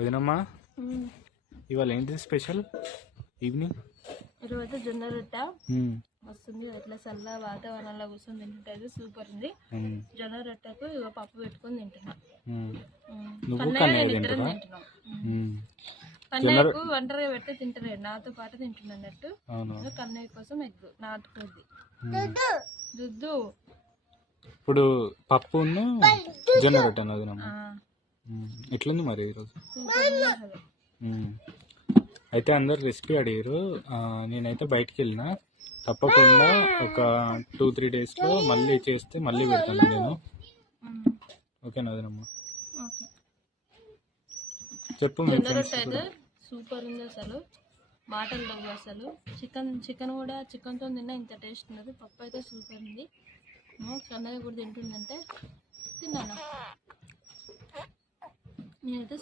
వదినమ్మా ఇవాళ ఏంటి special evening? ఈరోజు జొన్న రొట్ట వస్తుంది. ఎట్లా చల్ల వాతావరణంలో కూర్చొని తింటుంటే సూపర్ ఉంది. జొన్న రొట్టెకు పప్పు పెట్టుకొని తింటున్నా. కన్నయ్యకు ఒంటరిగా పెడితే తింటలేడు, నాతో పాటు తింటున్నట్టు. కన్నయ్య కోసం ఎగ్ నాటుకోద్ది దుద్దు. ఇప్పుడు పప్పు జొన్న రొట్టె వదినమ్మా ఎట్లుంది మరి ఈరోజు? అయితే అందరు రెసిపీ అడిగారు. నేనైతే బయటికి వెళ్ళిన, తప్పకుండా ఒక 2-3 డేస్లో మళ్ళీ చేస్తే మళ్ళీ పెడతాను నేను. ఓకేనా వదినమ్మా? చెప్పు. జొన్న రొట్టె అయితే సూపర్ ఉంది అసలు, మాటల్లో అసలు. చికెన్ కూడా చికెన్తో తిన్నా ఇంత టేస్ట్ ఉన్నది. పప్పు అయితే సూపర్ ఉంది. కన్నయ్య కూడా తింటుందంటే తిన్నాను నేనైతే.